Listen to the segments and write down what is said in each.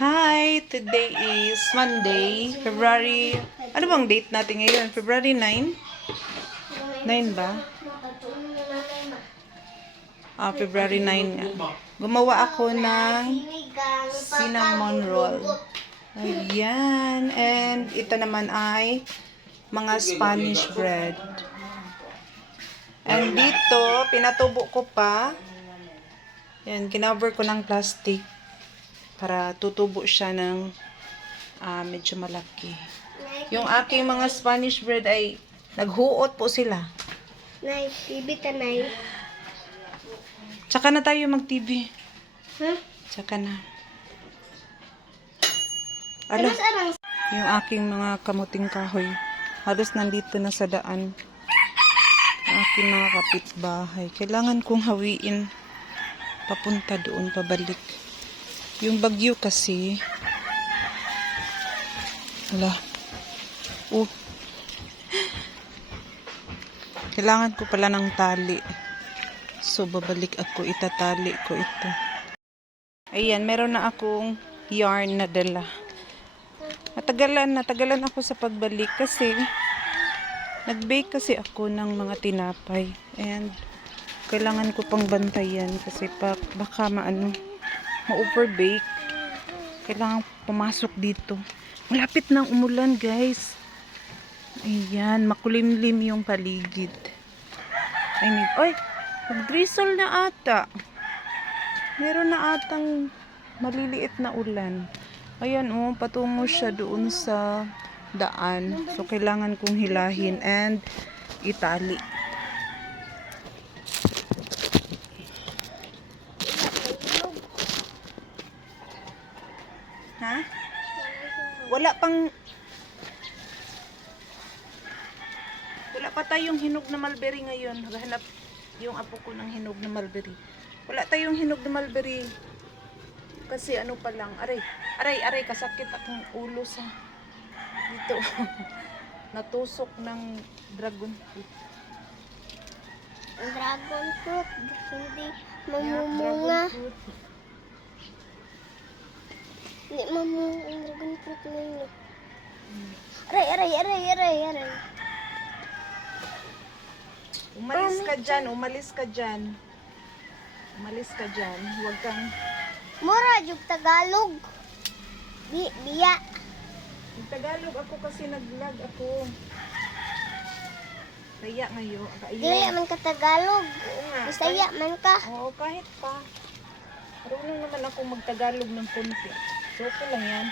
Hi! Today is Monday, February... Ano bang date natin ngayon? February 9? 9 ba? February 9 nga. Gumawa ako ng cinnamon roll. Ayan. And ito naman ay mga Spanish bread. And dito, pinatubo ko pa. Yan, kinover ko ng plastic para tutubo siya ng medyo malaki. Yung aking mga Spanish bread ay naghuot po sila. Nay, TV ta, Nay. Tsaka na tayo mag-TV. Huh? Tsaka na. Ala, yung aking mga kamuting kahoy, halos nandito na sa daan. Ang aking mga kapitbahay. Kailangan kong hawiin papunta doon, pabalik. Yung bagyo kasi, wala. Kailangan ko pala ng tali. So, babalik ako. Itatali ko ito. Ayan, meron na akong yarn na dala. Natagalan ako sa pagbalik kasi nag-bake kasi ako ng mga tinapay. And kailangan ko pang bantayan kasi baka ma-overbake. Kailangan pumasok dito. Malapit nang umulan, guys. Ayan, makulimlim yung paligid. Mag-drizzle na ata. Meron na atang maliliit na ulan. Ayan, patungo siya doon sa daan. So, kailangan kong hilahin and itali. Ha? Wala pa tayong hinog na mulberry ngayon. Naghahanap yung apo ko ng hinog na mulberry. Wala tayong hinog na mulberry. Kasi ano pa lang. Aray, kasakit akong ulo sa dito. Natusok ng dragon fruit. Dragon fruit, hindi mamumunga. Hindi mamumunga ang dragon fruit ngayon. Aray. Umalis ka dyan. Huwag kang... Mura, yung Tagalog. Biya. Yung Tagalog ako kasi nag-vlog ako. Kaya ngayon. Dili man ka Tagalog. Bisaya man ka. Oo, kahit pa. Marunong naman ako mag-Tagalog ng konti. So, okay lang yan.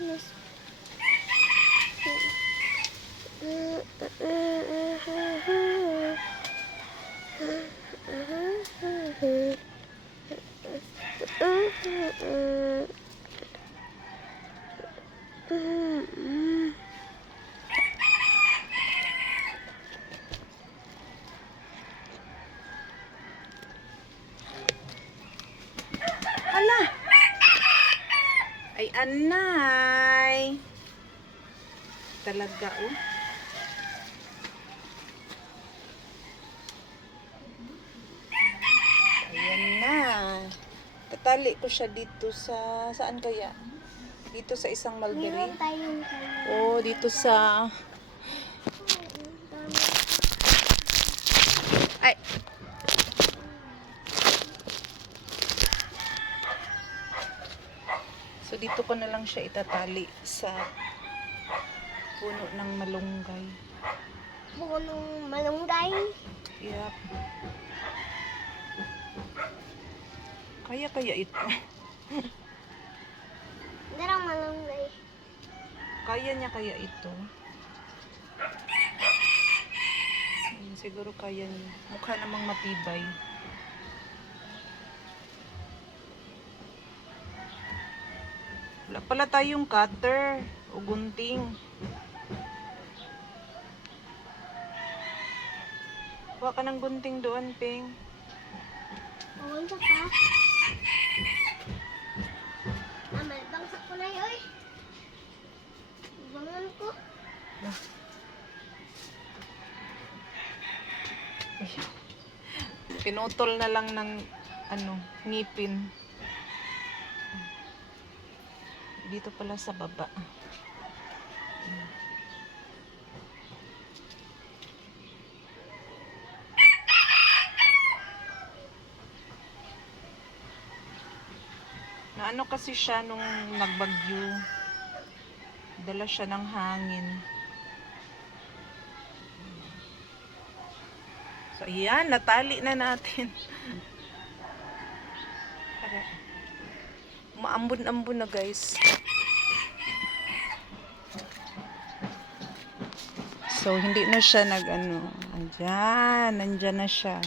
Yes. Hala! Ay, anay! Talaga, Ayan na. Tatali ko siya dito sa... Saan kaya? Dito sa isang mulberry. Meron tayong Dito sa... Ay! So, dito ko na lang siya itatali sa puno ng malunggay. punong malunggay. Yep. Kaya ito. Darang malunggay. Kaya niya kaya ito. Siguro kaya niya. Mukha namang matibay. Wala pala tayong cutter o gunting. Kuha ka ng gunting doon, Ping. Awal ka pa. May bangsak ko na yun. Bangan ko. Pinutol na lang ng ngipin. Dito pala sa baba. Naano kasi siya nung nagbagyo. Dala siya ng hangin. So, ayan, natali na natin. Maambon-ambon na, guys. So, hindi na siya nandyan na siya.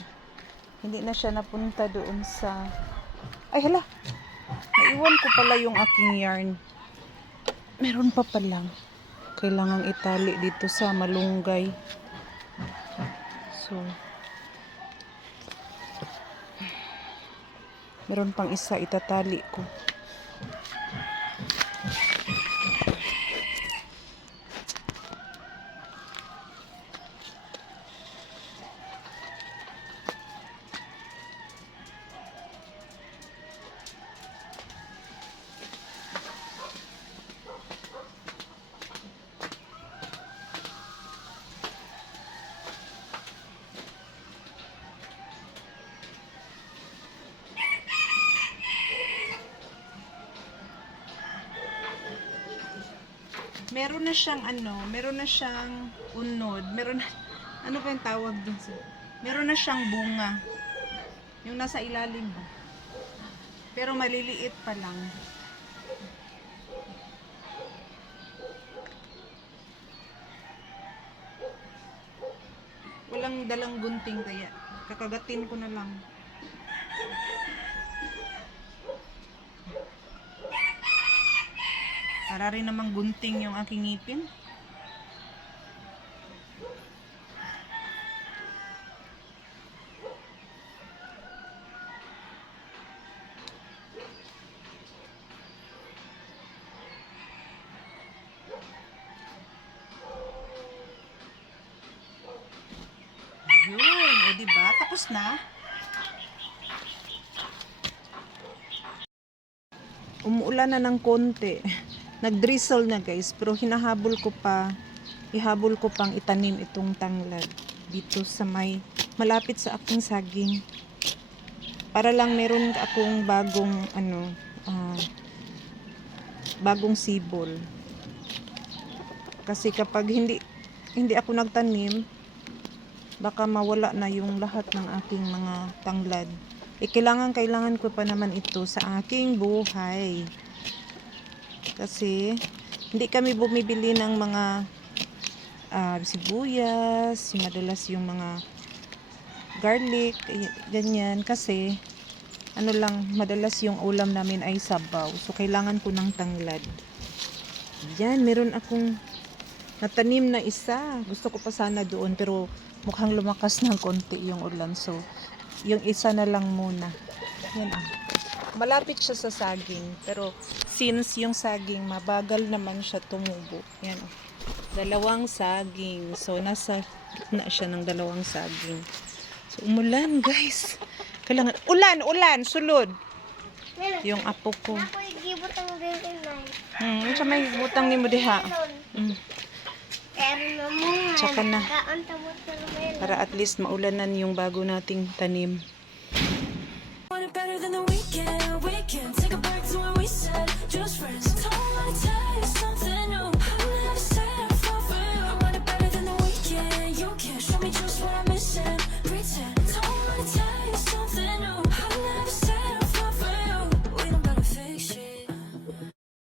Hindi na siya napunta doon sa... Ay, hala! Naiwan ko pala yung aking yarn. Meron pa pala. Kailangang itali dito sa malunggay. So, meron pang isa, itatali ko. Meron na siyang unod, meron na, ano ba yung tawag dun sa, meron na siyang bunga, yung nasa ilalim ba, pero maliliit pa lang. Walang dalang gunting kaya kakagatin ko na lang. Para rin namang gunting yung aking ngipin. Yun, o diba? Tapos na. Umuulan na ng konti. Nag-drizzle na, guys, pero ihabol ko pang itanim itong tanglad dito sa malapit sa aking saging. Para lang meron akong bagong sibol. Kasi kapag hindi ako nagtanim, baka mawala na yung lahat ng aking mga tanglad. Kailangan ko pa naman ito sa aking buhay. Kasi hindi kami bumibili ng mga sibuyas, madalas yung mga garlic, ganyan, kasi madalas yung ulam namin ay sabaw. So kailangan ko ng tanglad. Yan, meron akong natanim na isa. Gusto ko pa sana doon pero mukhang lumakas ng konti yung ulan. So yung isa na lang muna. Yan malapit siya sa saging, pero since yung saging mabagal naman siya tumubo, yan dalawang saging, so nasa gitna siya ng dalawang saging. So umulan, guys, kailangan ulan sulod yung apo ko. Ako igibutang din inay. Sa may butang ni mo diha. Pero naman. Tsaka na para Para at least maulanan yung bago nating tanim. Want it better than the weekend. Take a break to when we said just friends. Don't wanna tell you something new. I never said I'd fall for you. I want it better than the weekend. You can show me just what I'm missing. Pretend. Don't wanna tell you something